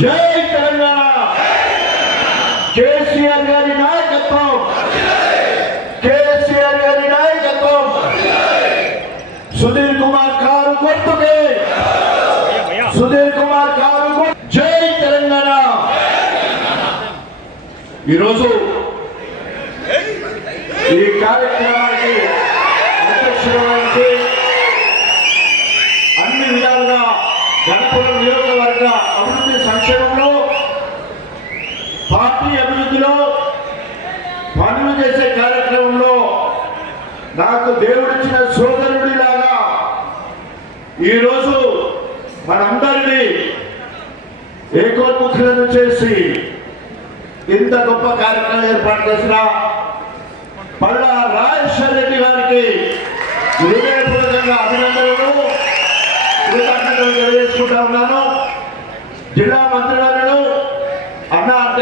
జై తెలంగాణ! కేసీఆర్ గారి నాయకత్వం! కేసీఆర్ గారి నాయకత్వం! సుధీర్ కుమార్ కారు గుర్తుకే సుధీర్ కుమార్ కారు జై తెలంగాణ! ఈరోజు ఈ కార్యక్రమానికి అధ్యక్షుడు వహించి అన్ని విధాలుగా గణపురం నియోజకవర్గ అభివృద్ధి సంక్షేమంలో పార్టీ అభివృద్ధిలో పనులు చేసే కార్యక్రమంలో నాకు దేవుడిచ్చిన సోదరుడిలాగా ఈరోజు మనందరినీ ఏకోముఖులను చేసి ఇంత గొప్ప కార్యక్రమం ఏర్పాటు చేసిన పల్లా రాజేశ్వర రెడ్డి గారికి హృదయపూర్వకంగా అభినందనలు. కృతజ్ఞతలు తెలియజేసుకుంటా ఉన్నాను. జిల్లా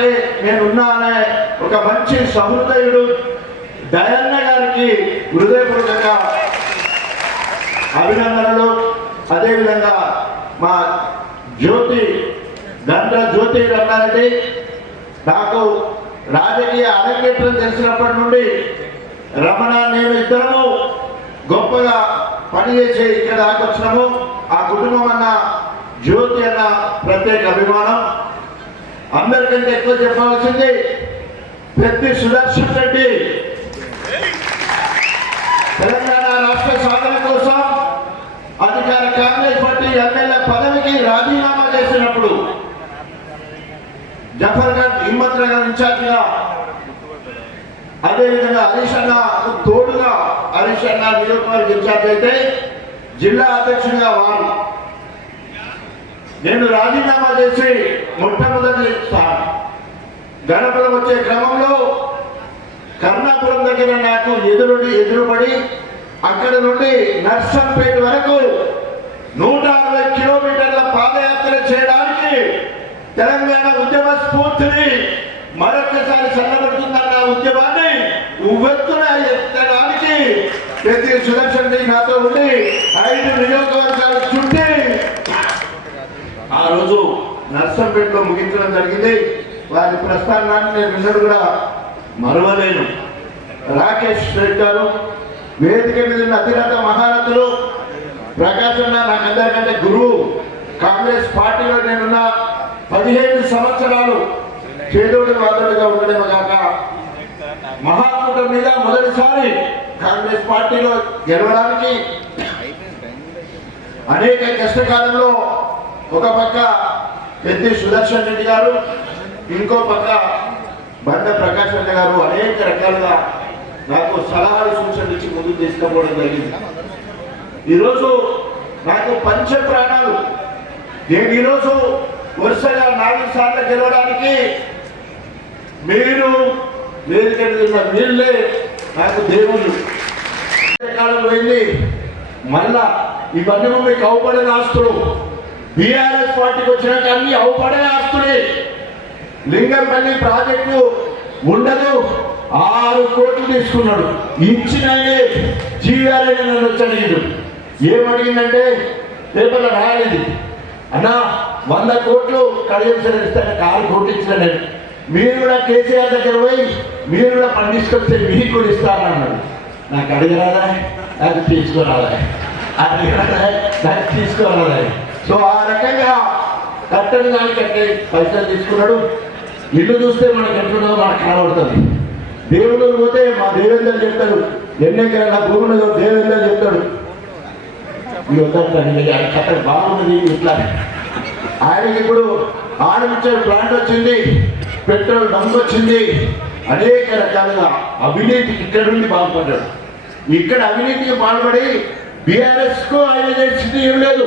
మంత్రివర్యులు అన్న నేనున్నా అనే ఒక మంచి సహృదయుడు దయన్న గారికి హృదయపూర్వక అభినందనలు. అదేవిధంగా మా జ్యోతి దండ జ్యోతి రంగారెడ్డి నాకు రాజకీయ అరంగేట్రం తెలిసినప్పటి నుండి రమణ నేను ఇద్దరము గొప్పగా పనిచేసి ఇక్కడ దాకొచ్చినాము ఆ కుటుంబం అన్న జ్యోతి అన్న ప్రత్యేక అభిమానం. అందరికంటే ఎక్కువ చెప్పాల్సింది పెద్ది సుదర్శన్ రెడ్డి. తెలంగాణ రాష్ట్ర సాధన కోసం అధికార కాంగ్రెస్ పార్టీ ఎమ్మెల్యే పదవికి రాజీనామా చేసినప్పుడు జఫర్ గఢ్ హిమ్మత్ నగర్ ఇన్ఛార్జిగా అదేవిధంగా హరీష్ అన్న తోడుగా హరీష్ అన్న నియోజకవర్గ ఇన్ఛార్జ్ అయితే జిల్లా అధ్యక్షుడిగా వారు నేను రాజీనామా చేసి మొట్టమొదటి స్థానం గణపలం వచ్చే క్రమంలో కర్ణాపురం దగ్గర నాకు ఎదురుడి ఎదురుపడి అక్కడ నుండి నర్సంపేట వరకు నూట అరవై కిలోమీటర్ల పాదయాత్ర చేయడానికి తెలంగాణ ఉద్యమ స్ఫూర్తిని మరొకసారి చల్లబడుతుందన్న ఉద్యమాన్ని ఉవ్వెత్తున ఎత్తడానికి ప్రతి సుదర్శన్ నాతో ఉండి ఐదు నియోజకవర్గాలు చుట్టి ఆ రోజు నర్సంపేటలో ముగించడం జరిగింది. వారి ప్రస్థానాన్ని నేను విన్నడు కూడా మరవలేను. రాకేష్ రెడ్డి గారు వేదిక మీద ఉన్న అతిరథ మహారథులు ప్రకాశం నాకు అందరికంటే గురువు. కాంగ్రెస్ పార్టీలో నేనున్న పదిహేను సంవత్సరాలు చేదోడి వాదోడిగా ఉండడమే కాక మహాకూటమి మీద మొదటిసారి కాంగ్రెస్ పార్టీలో గెలవడానికి అనేక కష్టకాలంలో ఒక పక్క పెద్ది సుదర్శన్ రెడ్డి గారు ఇంకో పక్క బండ ప్రకాష్ రెడ్డి గారు అనేక రకాలుగా నాకు సలహాలు సూచనలు ఇచ్చి ముందుకు తీసుకోవడం జరిగింది. ఈరోజు నాకు పంచ ప్రాణాలు. నేను ఈరోజు వరుసగా నాలుగు సార్లు గెలవడానికి మీరు వేదిక మీద వీళ్ళే నాకు దేవుళ్ళు. కాలం పోయింది. మళ్ళా ఇవన్నీ మీకు అవుపడని ఆస్తులు. బీఆర్ఎస్ పార్టీకి వచ్చినాక అన్ని అవుపడే ఆస్తులే. లింగంపల్లి ప్రాజెక్టు ఉండదు. ఆరు కోట్లు తీసుకున్నాడు. ఇచ్చిననే జీవాలని నన్ను వచ్చి అడిగిండు ఏమడిగిందంటే పేపర్లో రాయలేదు. అన్నా వంద కోట్లు కడిగించడం ఇస్తాను ఆరు కోట్లు ఇచ్చిన నేను. మీరు కూడా కేసీఆర్ దగ్గర పోయి మీరు కూడా పని తీసుకొస్తే మీకు కూడా ఇస్తానన్నాడు నాకు అడగరాదా? నాకు తీసుకోరాదా? అడగరాదా? నాకు తీసుకోరాదా? సో ఆ రకంగా కట్టడి దానికి కట్టే పైసలు తీసుకున్నాడు. ఇల్లు చూస్తే మనకు ఎట్లున్నదో మనకు కనబడుతుంది. దేవుడు పోతే మా దేవేందర్ చెప్తాడు ఎన్ని భూమి ఉన్నదో దేవేందర్ చెప్తాడు. ఈ వద్దంటాడు కట్టడి బాగున్నది ఇట్లా. ఆయనకి ఇప్పుడు ఆర్టిఫిషియల్ ప్లాంట్ వచ్చింది పెట్రోల్ డంప్ వచ్చింది. అనేక రకాలుగా అవినీతికి ఇక్కడ నుండి బాగుపడ్డాడు ఇక్కడ అవినీతికి పాల్పడి బీఆర్ఎస్కు ఆయన చేసింది ఏం లేదు.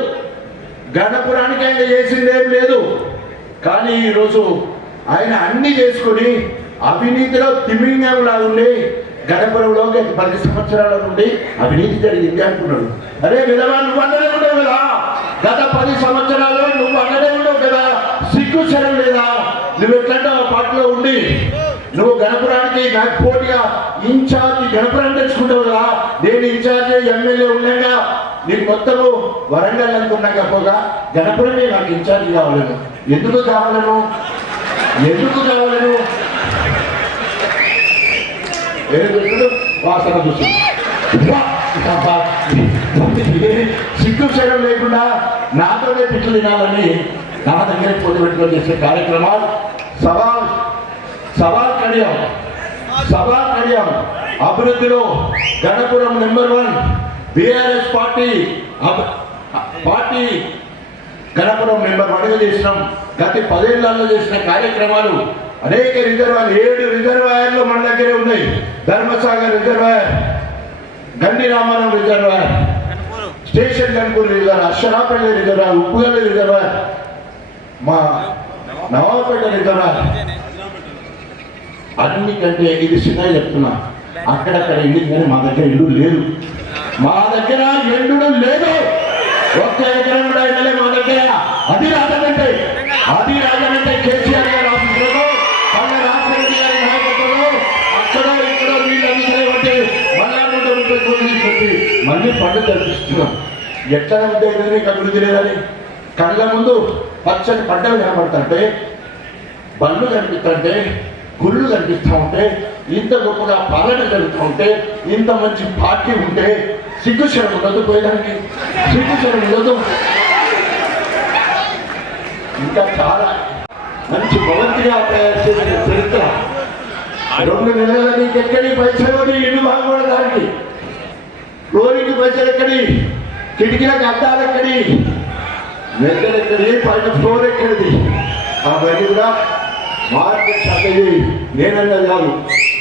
గణపురానికి ఆయన చేసింది ఏం లేదు. కానీ ఈరోజు ఆయన అన్ని చేసుకుని అవినీతిలో తిమింగంలా ఉండి గణపురంలో పది సంవత్సరాల నుండి అవినీతి జరిగింది అంటున్నాడు. అరే విధవా నువ్వు అన్నదే ఉండవు కదా. గత పది సంవత్సరాలు నువ్వు అన్నదే ఉండవు కదా. సిగ్గు శరం లేదా? నువ్వు ఎట్లంటే ఆ ఉండి నువ్వు గణపురానికి నాకు పోటీగా ఇన్ఛార్జ్ గణపురం తెచ్చుకుంటావు కదా. నేను ఇన్ఛార్జ్ ఎమ్మెల్యే ఉండగా నీకు మొత్తము వరంగల్ అనుకున్నాక పోగా గణపురమే నాకు ఇన్ఛార్జ్ కావాలను. ఎందుకు కావాలను? ఎందుకు కావాలను? ఏడుగుడు వాసన చూసి. సిగ్గు చేయడం లేకుండా నాతోనే తిట్లు తినాలని నా దగ్గర పోటీ పెట్టుకొని చేసే కార్యక్రమాలు సవాల్ సవాల్ కడియం సవాల్ కడియం అభివృద్ధిలో Ganapuram number one. BRS party party Ganapuram member మనవి చేసినాం. గత పదేళ్ళలో చేసిన కార్యక్రమాలు అనేక రిజర్వాయర్లు ఏడు రిజర్వాయర్లు మన దగ్గరే ఉన్నాయి. Dharmasagar reservoir Gandi Ramarao reservoir station Ghanpur reservoir Ashwarapalli reservoir Uppugalli reservoir మా నవాపేట రిజర్వాయర్. అన్నికంటే ఇది చిన్నగా చెప్తున్నా. అక్కడక్కడ ఇల్లు కానీ మా దగ్గర ఇల్లు లేదు. మా దగ్గర ఎండు లేదు. ఒక్క ఎకరం కూడా ఎండలే మా దగ్గర. అది రాజమంటే అది రాజమంటే కేసీఆర్ గారు ఆఫీసులో. పల్ల రాజశేఖర గారి నాయకత్వంలో అక్కడ ఇక్కడ వీళ్ళందరూ అభిప్రాయం మళ్ళా నూట ముప్పై కోట్లు పెట్టి మళ్ళీ పండు తెప్పిస్తున్నాం ఎట్లా ఉంటే నీకు అభివృద్ధి లేదని. కళ్ళ ముందు పచ్చని పంటలు కనబడుతుంటే బండ్లు కనిపిస్తుంటే గుళ్ళు కనిపిస్తూ ఉంటే ఇంత గొప్పగా పాలన జరుగుతూ ఉంటే ఇంత మంచి పార్టీ ఉంటే సిగ్గుశరం ఉండదు పోయడానికి సిగ్గుశరం ఉండదు. ఇంకా చాలా మంచి భవంతిగా తయారు చేసిన చరిత్ర. రెండు నెలల నీకు ఎక్కడి పైసలు ఇల్లు బాగుపడడానికి ఫ్లోరింగ్ పైసలు ఎక్కడి? కిటికీలకు అద్దాలు ఎక్కడి? మెద్దలు ఎక్కడి? పైన ఫ్లోర్ ఎక్కడిది? అవన్నీ కూడా మార్కెట్ శాఖది నేనన్నది కాదు.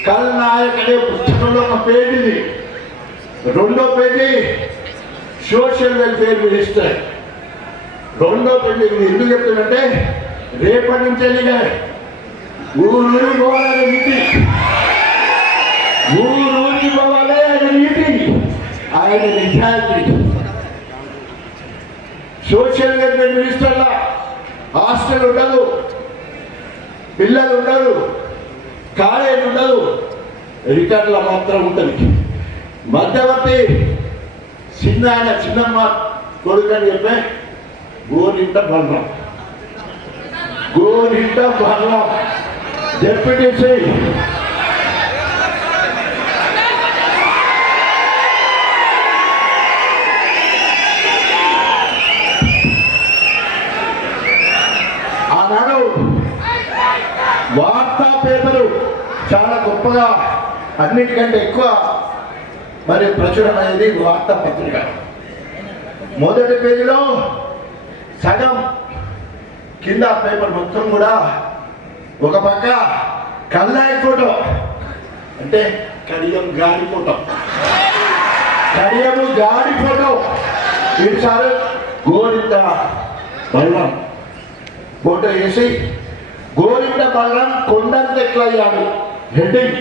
కల్నాయక్ అనే పుస్తకంలో ఒక పేజీది రెండో పేజీ సోషల్ వెల్ఫేర్ మినిస్టర్. రెండో పేజీ ఇది ఎందుకు చెప్తున్నంటే రేపటి నుంచి వెళ్ళిగా ఊరూరు పోవాలని నీతి ఊరూరికి పోవాలి ఆయన నీతి ఆయన నిజాయితీ సోషల్ వెల్ఫేర్ మినిస్టర్లా. హాస్టల్ ఉండదు. పిల్లలు ఉండరు. కాలేజ్ ఉండదు. రికార్డుల మాత్రం ఉంటుంది. మధ్యవర్తి చిన్న ఆయన చిన్నమ్మ కొడుకని చెప్పే గోరింట బలరాం. గోరింట బలరాం. డెప్యూటీసీ ఆనాడు వార్తా పేపరు చాలా గొప్పగా అన్నిటికంటే ఎక్కువ మరి ప్రచురణ అనేది పత్రిక. మొదటి పేజీలో సగం కింద పేపర్ మొత్తం కూడా ఒక పక్క కల్లాయి ఫోటో. అంటే కడియం గాడి ఫోటో. కడియము గాడి ఫోటో. ఈసారి గోరింత బలరాం. ఫోటో వేసి గోరింట బలరాం కొండంత ఎట్లయ్యాడు అయ్యాడు? హెడ్డింగ్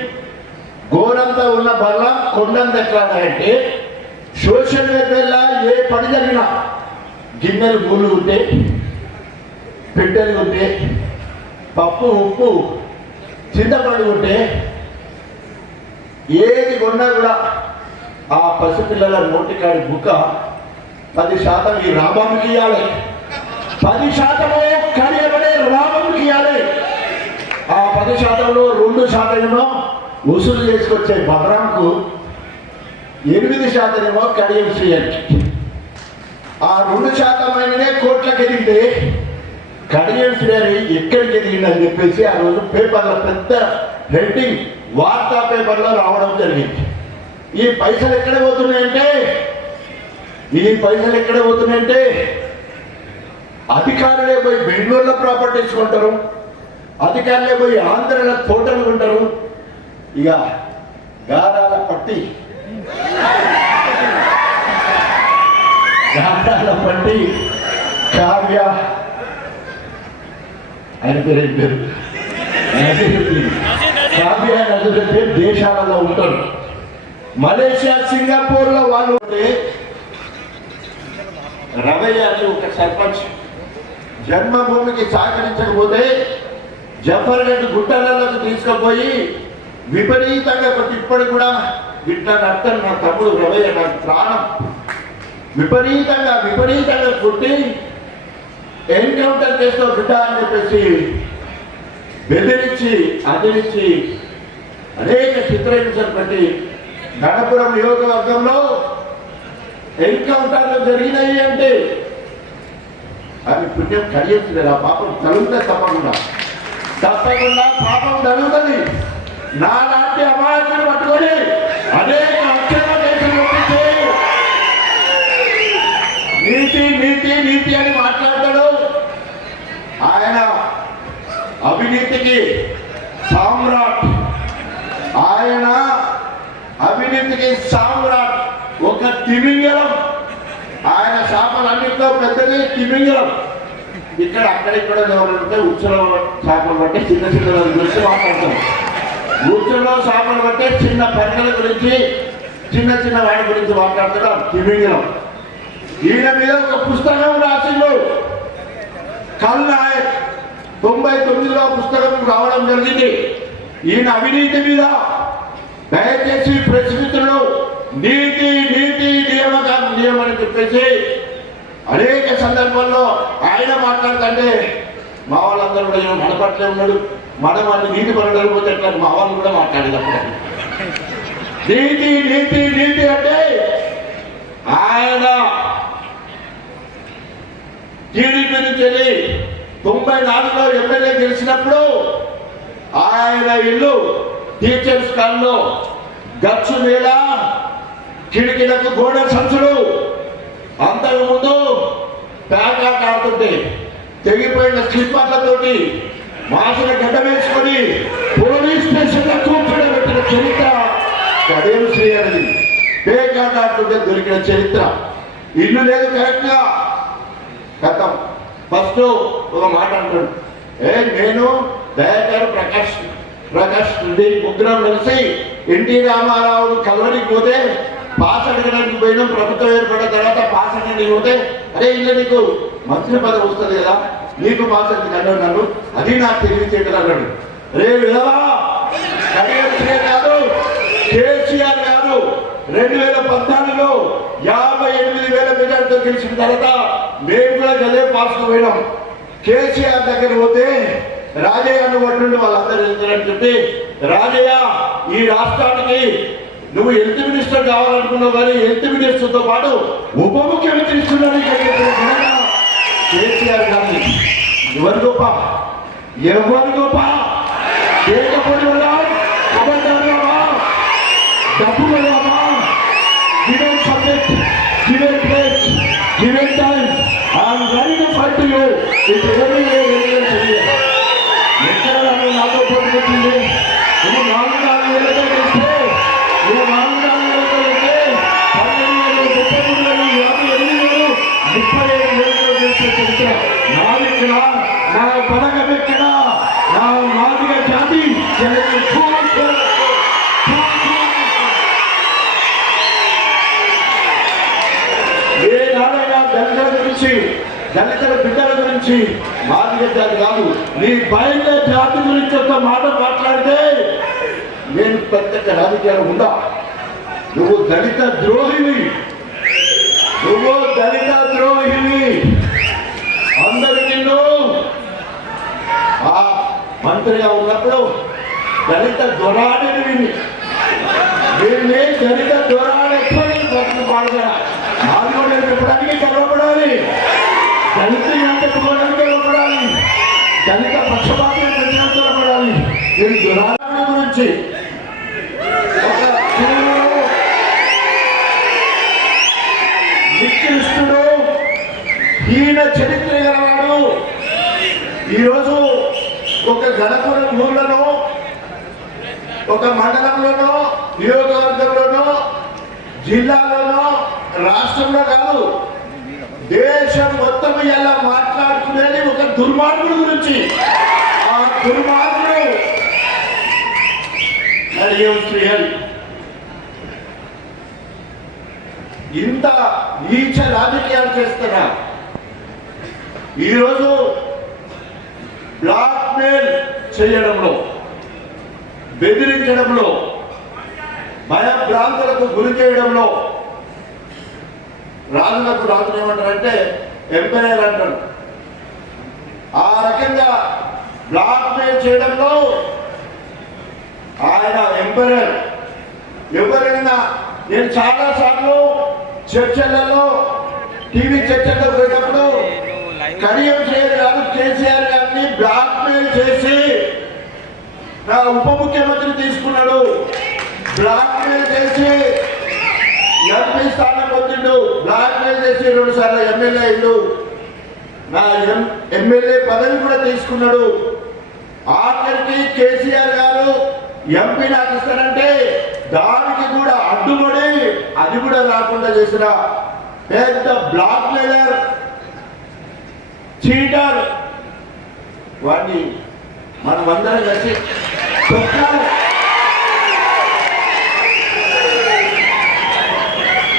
గోరంతా ఉన్న బల్లం కొండంత ఎట్లా అంటే సోషల్ మీడియాలో ఏ పని జరిగినా గిన్నెలు మూలు ఉంటే పెట్టెలు ఉంటే పప్పు ఉప్పు చింతపండు ఉంటే ఏది కొన్నా కూడా ఆ పసిపిల్లల నోటికాడి బుక్క పది శాతం ఈ రామంకి ఇవ్వాలి పది శాతము కడియబడే రామం ఆ పది శాతంలో రెండు శాతమేమో వసూలు చేసుకొచ్చే భద్రాంకు ఎనిమిది శాతమేమో కడియం శ్రీయకి ఆ రెండు శాతం అయిననే కోట్లకు ఎదిగితే కడియం శ్రీహరి ఎక్కడికి ఎదిగిందని చెప్పేసి ఆ రోజు పేపర్లో పెద్ద హెడ్డింగ్ వార్తా పేపర్లో రావడం జరిగింది. ఈ పైసలు ఎక్కడ పోతున్నాయంటే ఈ పైసలు ఎక్కడ పోతున్నాయంటే అధికారులే పోయి బెంగళూరులో ప్రాపర్టీస్ కొంటారు. అధికారులే పోయి ఆంధ్రలో తోటలు ఉంటారు ఇక గారాల పట్టి. గారాల పట్టి. కావ్య. ఆయన పేరు ఏం పేరు? నజీరుద్దీన్. దేశాలలో ఉంటారు. మలేషియా సింగపూర్లో వాళ్ళు రవయ్య అని ఒక సర్పంచ్. జన్మభూమికి సహకరించకపోతే జఫర్గఢ్ గుట్టలకు తీసుకుపోయి విపరీతంగా కొట్టి ఇప్పటికి కూడా ఇట్లా నడతాను నా తమ్ముడు రవయ్య నాకు ప్రాణం. విపరీతంగా విపరీతంగా కొట్టి ఎన్కౌంటర్ చేస్తావు బిడ్డ అని చెప్పేసి బెదిరించి అదిరించి అనేక చిత్రహింసలు పెట్టి గణపురం నియోజకవర్గంలో ఎన్కౌంటర్లు జరిగినాయి అంటే అది పుణ్యం కలిగించలేదు ఆ పాపం తలుగుతుంది తప్పకుండా. తప్పకుండా పాపం నా నాలాంటి అమాయకులు పట్టుకొని అనేక అక్షర నీతి నీతి నీతి అని మాట్లాడతాడు. ఆయన అవినీతికి సామ్రాట్. ఆయన అవినీతికి సామ్రాట్. ఒక తిమింగలం. ఆయన శాపలన్నింటిలో పెద్దది తిమింగలం. ఇక్కడ అక్కడిక్కడ ఎవరంటే ఉచ్చలో చేపలు పట్టే చిన్న చిన్న గురించి మాట్లాడతాం. ఉచ్చలో చేపలు పట్టే చిన్న పనుల గురించి చిన్న చిన్న వాటి గురించి మాట్లాడుతున్నాం. తిమింగలం. ఈయన మీద ఒక పుస్తకం రాసిండు. కల్నాయక్ తొంభై తొమ్మిదిలో పుస్తకం రావడం జరిగింది. ఈయన అవినీతి మీద దయచేసి ప్రెస్ నీతి నీతి నియమ నియమని చెప్పేసి అనేక సందర్భాల్లో ఆయన మాట్లాడుతుంటే మా వాళ్ళందరూ కూడా ఏమో మన పట్లే ఉన్నాడు. మనం వాళ్ళు నీతి పనులు పోతే ఎట్లా? మా వాళ్ళు కూడా మాట్లాడేటప్పుడు నీతి నీతి నీతి అంటే ఆయన టీడీపీ నుంచి వెళ్ళి తొంభై నాలుగులో ఎమ్మెల్యే గెలిచినప్పుడు ఆయన ఇల్లు టీచర్స్ కాలంలో గచ్చు నేల కిటికీలకు గోడ సంచులు. అంతకు తోటి తెగిపోయిన స్లిప్పర్లతోటి మాసిన గడ్డ వేసుకొని పోలీస్ స్టేషన్ కూర్చోబెట్టిన చరిత్ర కదేం శ్రీ అనేది పేకాట ఆడుతుంటే దొరికిన చరిత్ర. ఇల్లు లేదు కరెక్ట్గా. గతం ఫస్ట్ ఒక మాట అంటాడు. ఏ నేను దయాకర్ ప్రకాష్ ప్రకాష్ రెడ్డి ముగ్గురం కలిసి ఎన్టీ రామారావు కలవరికి పోతే పాస్ అడగడానికి పోయినాం. ప్రభుత్వం ఏర్పడిన తర్వాత పాస్ అడగడానికి పోతే అరే ఇల్లు నీకు మంత్రి పదవి వస్తుంది కదా? నీకు పాస్ ఎందుకు అన్నాడు నన్ను అది నాకు తెలివితేటలు అన్నాడు. రే విధవా! కాదు కేసీఆర్ గారు రెండు వేల పద్నాలుగులో యాభై ఎనిమిది వేల మెజార్టీతో గెలిచిన తర్వాత మేము కూడా గదే పాస్కు పోయినాం. కేసీఆర్ దగ్గర పోతే రాజయ్య అనుకుంటుండే వాళ్ళందరూ వెళ్తారని చెప్పి రాజయ్య ఈ రాష్ట్రానికి నువ్వు హెల్త్ మినిస్టర్ కావాలనుకున్నావు కానీ హెల్త్ మినిస్టర్తో పాటు ఉప ముఖ్యమంత్రి ఇస్తున్నాడు కేసీఆర్ గారిని ఎవరి గొప్ప ఎవరి గొప్ప లేకపోతే వల్ల అబద్ధాలు డబ్బు వెళ్ళామా given subject given place given time I'm ready to fight you it every ఎక్కడ నాతో పోటీ పెట్టింది నువ్వు నాలుగు నాలుగు వేలతో చేస్తే నువ్వు నా నా మాదిగ జాతి ఏ నాడైనా దళితుల గురించి దళితుల బిడ్డల గురించి మాదిగ జాతి కాదు. నీ బయట జాతి గురించి ఒక మాట మాట్లాడితే నేను ప్రత్యక్ష రాజకీయాలు ఉందా నువ్వు దళిత ద్రోహిని నువ్వు దళిత ద్రోహివి అందరి నిన్ను ఆ మంత్రిగా ఉన్నప్పుడు దళిత దొరాడిని విని. వీళ్ళని దళిత దొరాడు ఎక్కువ పాడగల ఆందోళన చెప్పడానికి గర్వపడాలి దళిత చెప్పుకోవడానికి గర్వపడాలి దళిత పక్షపాతం ప్రజలకు గర్వపడాలి వీళ్ళు గురించి. ఈయన చరిత్ర గలవాడు. ఈరోజు ఒక గణపుర ఊళ్ళలో ఒక మండలంలోనో నియోజకవర్గంలోనో జిల్లాలోనో రాష్ట్రంలో కాదు దేశం మొత్తం ఇలా మాట్లాడుకునేది ఒక దుర్మార్గుడు గురించి. ఆ దుర్మార్గుడు శ్రీహరి? ఇంత నీచ రాజకీయాలు చేస్తున్నా. ఈరోజు బ్లాక్మెయిల్ చేయడంలో బెదిరించడంలో భయభ్రాంతులకు గురి చేయడంలో రాజులకు రాజులు ఏమంటారంటే ఎంపైర్ అంటారు. ఆ రకంగా బ్లాక్మెయిల్ చేయడంలో ఆయన ఎంపైర్ ఎవరైనా నేను చాలా సార్లు చర్చలలో టీవీ చర్చల్లో పోయినప్పుడు కడియం చేయరు కాదు కేసీఆర్ గారిని బ్లాక్ మెయిల్ చేసి నా ఉప ముఖ్యమంత్రి తీసుకున్నాడు. బ్లాక్ మెయిల్ చేసి ఎంపీ స్థానం పొందిండు. బ్లాక్ మెయిల్ చేసి రెండు సార్లు ఎమ్మెల్యే అయిండు. నా ఎం ఎమ్మెల్యే పదవి కూడా తీసుకున్నాడు. ఆఖరికి కేసీఆర్ గారు ఎంపీ నాకు ఇస్తానంటే దానికి కూడా అడ్డుపడి అది కూడా రాకుండా చేసిన పెద్ద బ్లాక్ మెయిలర్ చీటర్. వాడిని మనం అందరం కలిసి తొక్కాలి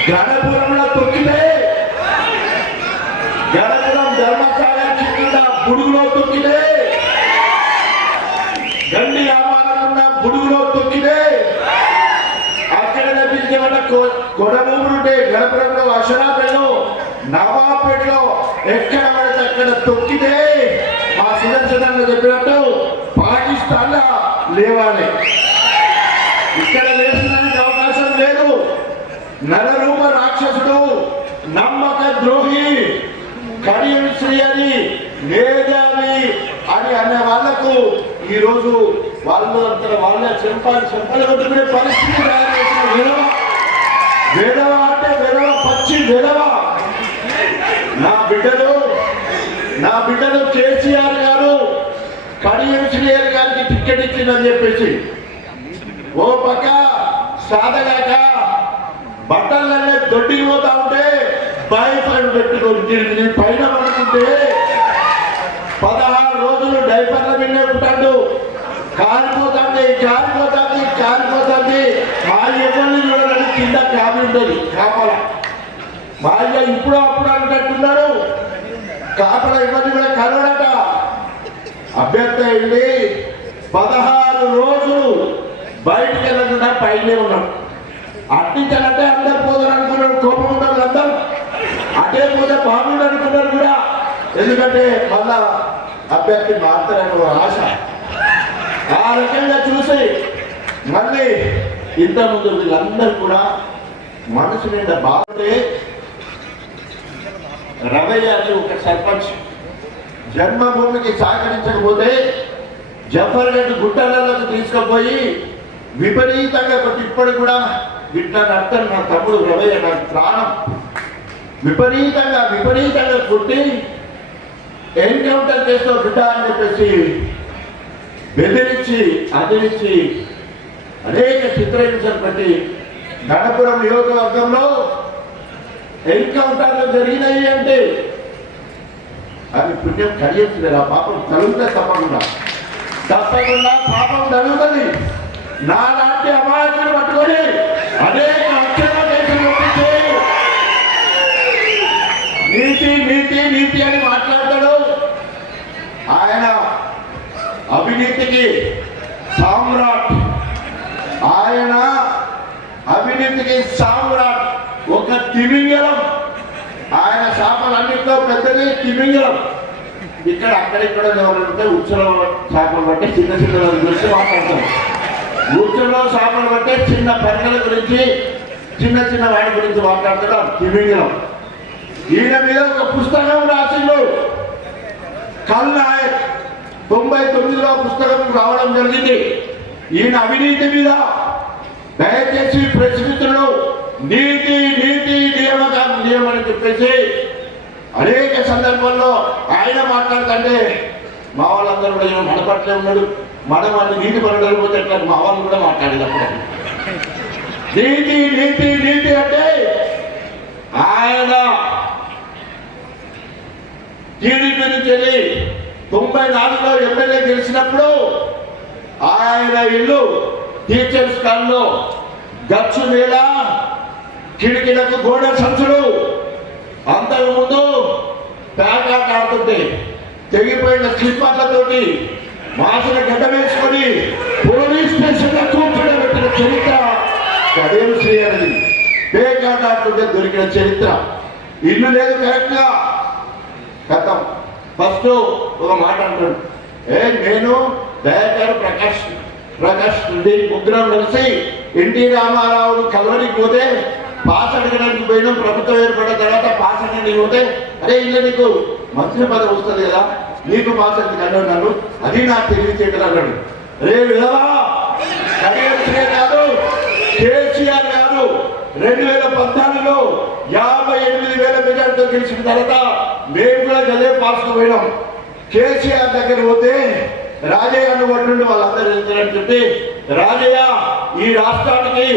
గణపురంలో తొక్కితే గణపురం ధర్మశాల కింద బుడుగులో తొక్కితే గండి వ్యాపారం ఉన్న బుడుగులో తొక్కితే అక్కడ పిలిచేవాళ్ళ కొడమూరుంటే గణపురంలో అక్షరాపేటలో నవాపేటలో ఎక్కడ పడితే అక్కడ తొక్కితే మా సుదర్శనంగా చెప్పినట్టు పాకిస్తాన్ లేవాలి. ఇక్కడ లేచడానికి అవకాశం లేదు. నరరూప రాక్షసుడు నమ్మక ద్రోహి కడియం శ్రీ అని మేధావి అని అనే వాళ్ళకు ఈ రోజు వాళ్ళు అంత వాళ్ళ చెంపాలి చెంపలు కొట్టుకునే పరిస్థితి తయారు చేసిన విధవ విధవ అంటే విధవ పచ్చి విధవ నా బిడ్డలు నా బిడ్డలు కేసీఆర్ గారు కడియం గారికి టికెట్ ఇచ్చిందని చెప్పేసి. ఓ పక్క సాధగాక బట్టలన్నీ దొడ్డికి పోతా ఉంటే బాయ్ఫ్రెండ్ పెట్టుకొని తిరిగి పైన పడుతుంటే పదహారు రోజులు డైపర్ల మీద ఉంటాడు. కాలిపోతుంది కాలిపోతుంది కాలిపోతుంది. మా ఎవరిని చూడాలని కింద క్యాబ్ ఉంటుంది కాపల. భార్య ఇప్పుడు అప్పుడు అంటున్నారు కాపల ఇబ్బంది కూడా కలవడట. అభ్యర్థి అయింది పదహారు రోజులు బయటికి వెళ్ళకుండా పైనే ఉన్నాం. అట్టించాలంటే అందరు పోదారు అనుకున్నాడు కోపం ఉన్నారు అందరు. అటే పోతే బాగుండు అనుకున్నారు కూడా. ఎందుకంటే మళ్ళా అభ్యర్థి మారుతారని ఆశ. ఆ రకంగా చూసి మళ్ళీ ఇంతకుముందు వీళ్ళందరూ కూడా మనసు నిండా బాగుంటే రవయ్య అని ఒక సర్పంచ్. జన్మభూమికి సహకరించకపోతే జఫర్ రెడ్డి గుట్టలలోకి తీసుకుపోయి విపరీతంగా కొట్టి ఇప్పటికి కూడా ఇట్లా అర్థం నా తమ్ముడు రవయ్య నా ప్రాణం. విపరీతంగా విపరీతంగా కొట్టి ఎన్కౌంటర్ చేస్తూ బిడ్డ అని చెప్పేసి బెదిరించి అదిరించి అనేక చిత్రహింసలు పెట్టి గణపురం నియోజకవర్గంలో ఎన్కౌంటర్లు జరిగినాయి అంటే అది పుణ్యం కలిగించలేదు ఆ పాపం తలుగుతా తప్పకుండా. తప్పకుండా పాపం తలుగుతుంది. నాలాంటి అమాయకులు పట్టుకొని అనేక అక్షర నీతి నీతి నీతి అని మాట్లాడతాడు. ఆయన అవినీతికి సామ్రాట్. ఆయన అవినీతికి సామ్రాట్. తిమింగలం. ఆయన చేపలన్నింటిలో పెద్దది తిమింగలం. ఇక్కడ అక్కడిక్కడ ఎవరంటే ఉచ్చలో చేపలు బట్టి చిన్న చిన్న గురించి మాట్లాడతాం. ఉచ్చలో చేపలు పట్టే చిన్న పెరగల గురించి చిన్న చిన్న వాటి గురించి మాట్లాడుతున్నాం తిమింగలం. ఈయన మీద ఒక పుస్తకం రాసిండు. కల్ నాయక్ తొంభై తొమ్మిదిలో పుస్తకం రావడం జరిగింది. ఈయన అవినీతి మీద దయచేసి ప్రెస్ మిత్రులు నీతి నీతి నియమక చెప్పేసి అనేక సందర్భాల్లో ఆయన మాట్లాడుతుంటే మా వాళ్ళందరూ కూడా ఏమో మడపట్లే ఉన్నాడు మన వాళ్ళు నీటి పనులు పోతే ఎట్లా? మా వాళ్ళు కూడా మాట్లాడేటప్పుడు నీతి నీతి నీతి అంటే ఆయన టీడీపీ నుంచి వెళ్ళి తొంభై నాలుగులో ఎమ్మెల్యే గెలిచినప్పుడు ఆయన ఇల్లు టీచర్స్ కాల్లో గచ్చు మీద కిటికీలకు గోడ సంచులు. అంతకు ముందు ప్యాకాట్ ఆడుతుంటే తెగిపోయిన స్లిప్పర్లతోటి మాసిన గడ్డ వేసుకొని పోలీస్ స్టేషన్లో చరిత్ర. కదేం శ్రీ అనేది పేకాట ఆడుతుంటే దొరికిన చరిత్ర. ఇల్లు లేదు కరెక్ట్గా కథం. ఫస్ట్ ఒక మాట అంటాడు. ఏ నేను దయాకర్ ప్రకాష్ ప్రకాష్ రెడ్డి ముగ్గురం కలిసి ఎన్టీ రామారావు కలవడికి పోతే పాస్ అడగడానికి పోయినాం ప్రభుత్వం ఏర్పడిన తర్వాత పాస్ అడగడానికి పోతే అరే ఇల్లు నీకు మంత్రి పదవి వస్తుంది కదా నీకు పాస్ ఎందుకు అన్నాడు. అది నాకు తెలివితేటలు అన్నాడు. రే కాదు కేసీఆర్ గారు రెండు వేల పద్నాలుగులో యాభై ఎనిమిది వేల మెజార్టీతో గెలిచిన తర్వాత మేము కూడా గదే పాస్ పోయినాం. కేసీఆర్ దగ్గర పోతే రాజయ్య అనుకుంటుండే వాళ్ళందరూ వెళ్తారని చెప్పి రాజయ్య ఈ రాష్ట్రానికి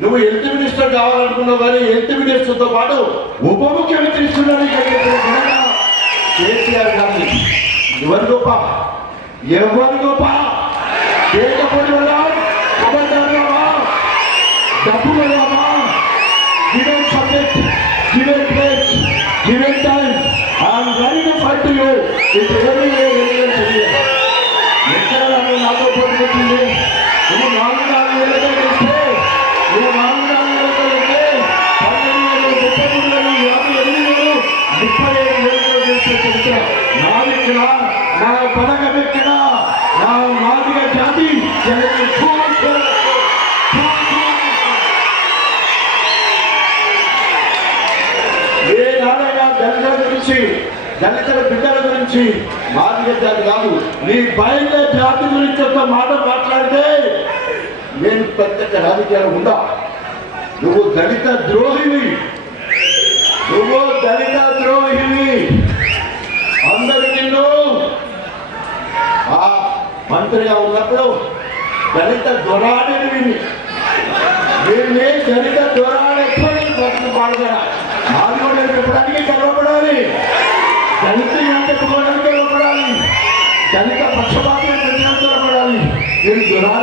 నువ్వు హెల్త్ మినిస్టర్ కావాలనుకున్నావు కానీ హెల్త్ మినిస్టర్తో పాటు ఉప ముఖ్యమంత్రి కేసీఆర్ గారిని ఎవరు గొప్ప? ఎవరు గొప్ప? లేకపోతే వల్ల డబ్బు వెళ్ళామా ఎక్కడ నాతో పోటీ నువ్వు నాలుగు నాలుగు నువ్వు నాలుగు నాలుగు వేలతో చేస్తే దళితుల బిడ్డల గురించి మాదిగ జాతి కాదు. నీ బయట జాతి గురించి ఒక మాట మాట్లాడితే నేను ప్రత్యక్ష రాజకీయాలు ఉందా నువ్వు దళిత ద్రోహివి. నువ్వు దళిత ద్రోహివి. అందరు నిన్ను. ఆ మంత్రిగా ఉన్నప్పుడు దళిత దొరాడిని విని వీరిని దళిత దూరాలు ఎక్కువ బతుకు పాడగల? ఆదివాడు చెప్పడానికి గర్వపడాలి. దళిత ఎంత గర్వపడాలి. దళిత పక్షపాతం గర్వపడాలి. వీరు దురా